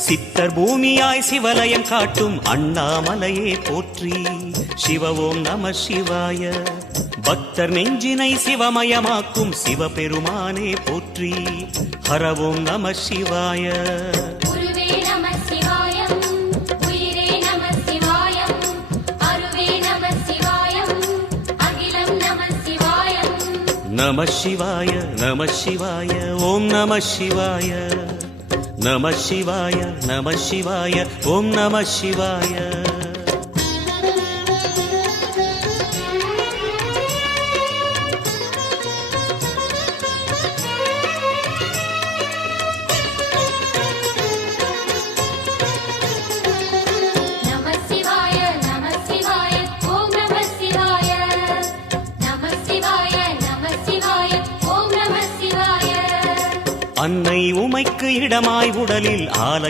சித்தர் பூமியாய் சிவலயம் காட்டும் அண்ணாமலையே போற்றி. சிவ ஓம் நம சிவாய. பக்தர் நெஞ்சினை சிவமயமாக்கும் சிவபெருமானே போற்றி. ஹர ஓம் நம சிவாய. நம சிவாய நம சிவாய ஓம் நம சிவாய. நம சிவாய நம சிவாய ஓம் நம சிவாய. அன்னை உமைக்கு இடமாய் உடலில் ஆலை